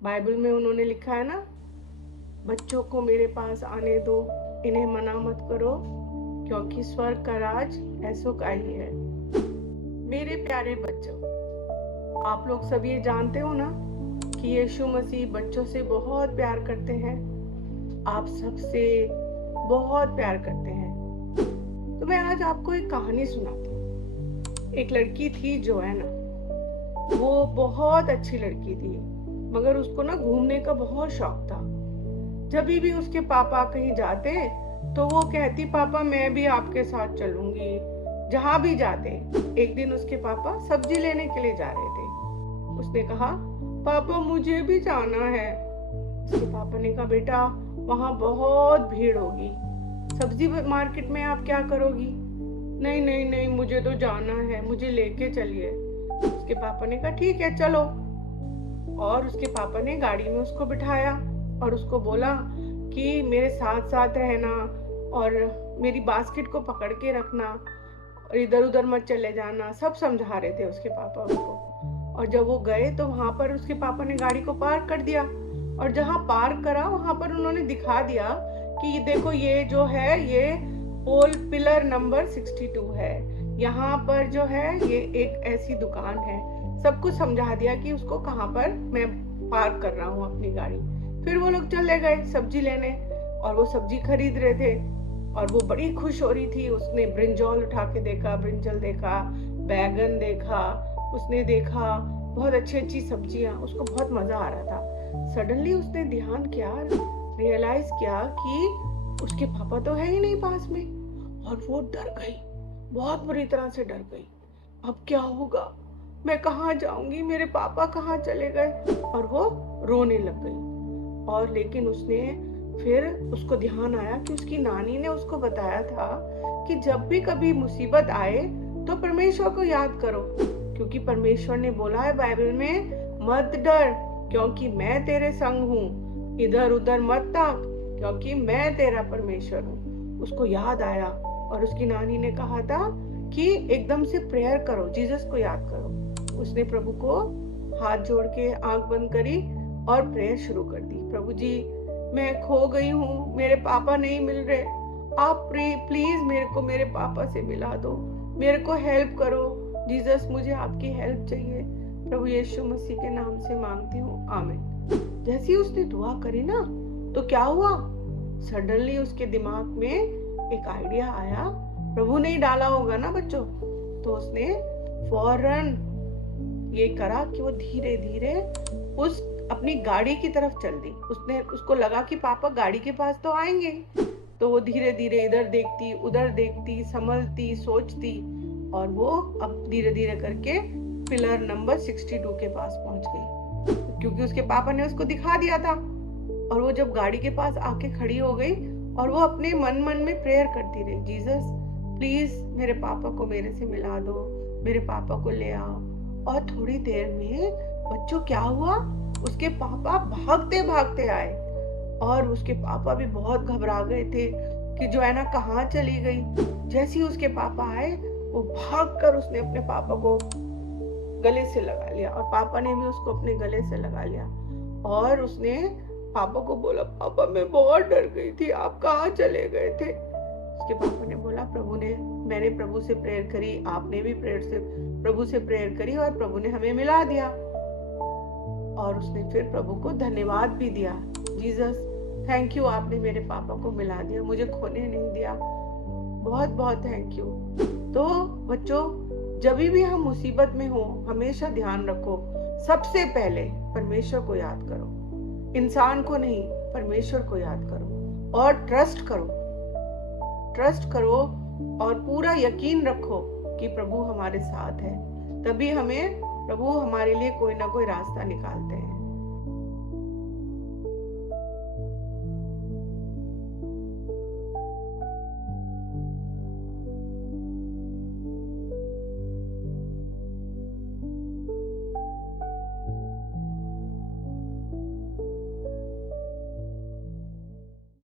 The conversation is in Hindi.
बाइबल में उन्होंने लिखा है ना, बच्चों को मेरे पास आने दो, इन्हें मना मत करो, क्योंकि स्वर्ग का राज ऐसों का ही है। मेरे प्यारे बच्चों, आप लोग सब ये जानते हो ना कि यीशु मसीह बच्चों से बहुत प्यार करते हैं। आप सबसे बहुत प्यार करते हैं। तो मैं आज आपको एक कहानी सुनाती हूँ। एक लड़की थी जोएना। वो बहुत अच्छी लड़की थी, मगर उसको ना घूमने का बहुत शौक था। जब भी उसके पापा कहीं जाते तो वो कहती, पापा मैं भी आपके साथ चलूंगी। जहाँ भी जाते। एक दिन उसके पापा सब्जी लेने के लिए जा रहे थे। उसने कहा, पापा मुझे भी जाना है। उसके पापा ने कहा, बेटा वहाँ बहुत भीड़ होगी, सब्जी मार्केट में आप क्या करोगी? नहीं नहीं नहीं, मुझे तो जाना है, मुझे लेके चलिए। उसके पापा ने कहा, ठीक है चलो। और उसके पापा ने गाड़ी में उसको बिठाया और उसको बोला कि मेरे साथ साथ रहना और मेरी बास्केट को पकड़ के रखना और इधर उधर मत चले जाना। सब समझा रहे थे उसके पापा उसको। और जब वो गए तो वहां पर उसके पापा ने गाड़ी को पार्क कर दिया। और जहाँ पार्क करा वहां पर उन्होंने दिखा दिया कि देखो ये जो है ये पोल पिलर नंबर 62 है। यहाँ पर जो है ये एक ऐसी दुकान है। सब कुछ समझा दिया कि उसको कहाँ पर मैं पार्क कर रहा हूँ अपनी गाड़ी। फिर वो लोग चले गए सब्जी लेने और वो सब्जी खरीद रहे थे और वो बड़ी खुश हो रही थी। उसने ब्रिंजॉल उठा के देखा, ब्रिंजल देखा, बैगन देखा, उसने देखा बहुत अच्छी अच्छी सब्जियां। उसको बहुत मजा आ रहा था। सडनली उसने ध्यान किया, रियलाइज किया कि उसके पापा तो है ही नहीं पास में। और वो डर गई, बहुत बुरी तरह से डर गई। अब क्या होगा, मैं कहाँ जाऊंगी, मेरे पापा कहाँ चले गए? और वो रोने लग गई। और लेकिन उसने फिर उसको ध्यान आया कि उसकी नानी ने उसको बताया था कि जब भी कभी मुसीबत आए तो परमेश्वर को याद करो, क्योंकि परमेश्वर ने बोला है बाइबल में, मत डर क्योंकि मैं तेरे संग हूँ, इधर उधर मत ताक क्योंकि मैं तेरा परमेश्वर हूँ। उसको याद आया और उसकी नानी ने कहा था कि एकदम से प्रेयर करो, जीसस को याद करो। उसने प्रभु को हाथ जोड़ के आंख बंद करी और प्रेयर शुरू कर दी। प्रभु जी, मैं खो गई हूँ, मेरे पापा नहीं मिल रहे, आप प्लीज मेरे को मेरे पापा से मिला दो, मेरे को हेल्प करो। जीसस मुझे आपकी हेल्प चाहिए। प्रभु यीशु मसीह के नाम से मांगती हूँ, आमीन। जैसे ही उसने दुआ करी ना तो क्या हुआ, सडनली उसके दिमाग में एक आइडिया आया। प्रभु ने ही डाला होगा ना बच्चों। तो उसने फौरन ये करा कि वो धीरे धीरे उस अपनी गाड़ी की तरफ चल दी। उसको लगा कि पापा गाड़ी के पास तो आएंगे। तो वो धीरे धीरे इधर देखती, उधर देखती, समझती, सोचती और वो अब धीरे धीरे करके पिलर नंबर 62 के पास पहुंच गई, क्योंकि उसके पापा ने उसको दिखा दिया था। और वो जब गाड़ी के पास आके खड़ी हो गई और वो अपने मन मन में प्रेयर करती रही, जीसस प्लीज मेरे पापा को मेरे से मिला दो, मेरे पापा को ले आओ। और थोड़ी देर में बच्चों क्या हुआ, उसके पापा भागते भागते आए और उसके पापा भी बहुत घबरा गए थे कि जोएना कहाँ चली गई। जैसे ही उसके पापा आए वो भागकर उसने अपने पापा को गले से लगा लिया और पापा ने भी उसको अपने गले से लगा लिया। और उसने पापा को बोला, पापा मैं बहुत डर गई थी, आप कहाँ चले गए थे? उसके पापा ने बोला, मैंने प्रभु से प्रेयर करी, आपने भी प्रभु से प्रेयर करी और प्रभु ने हमें मिला दिया। और उसने फिर प्रभु को धन्यवाद भी दिया, जीसस थैंक यू, आपने मेरे पापा को मिला दिया, मुझे खोने नहीं दिया, बहुत बहुत थैंक यू। तो बच्चों, जब भी हम मुसीबत में हो हमेशा ध्यान रखो, सबसे पहले परमेश्वर को याद करो, इंसान को नहीं, परमेश्वर को याद करो और ट्रस्ट करो और पूरा यकीन रखो कि प्रभु हमारे साथ है। तभी प्रभु हमारे लिए कोई ना कोई रास्ता निकालते हैं।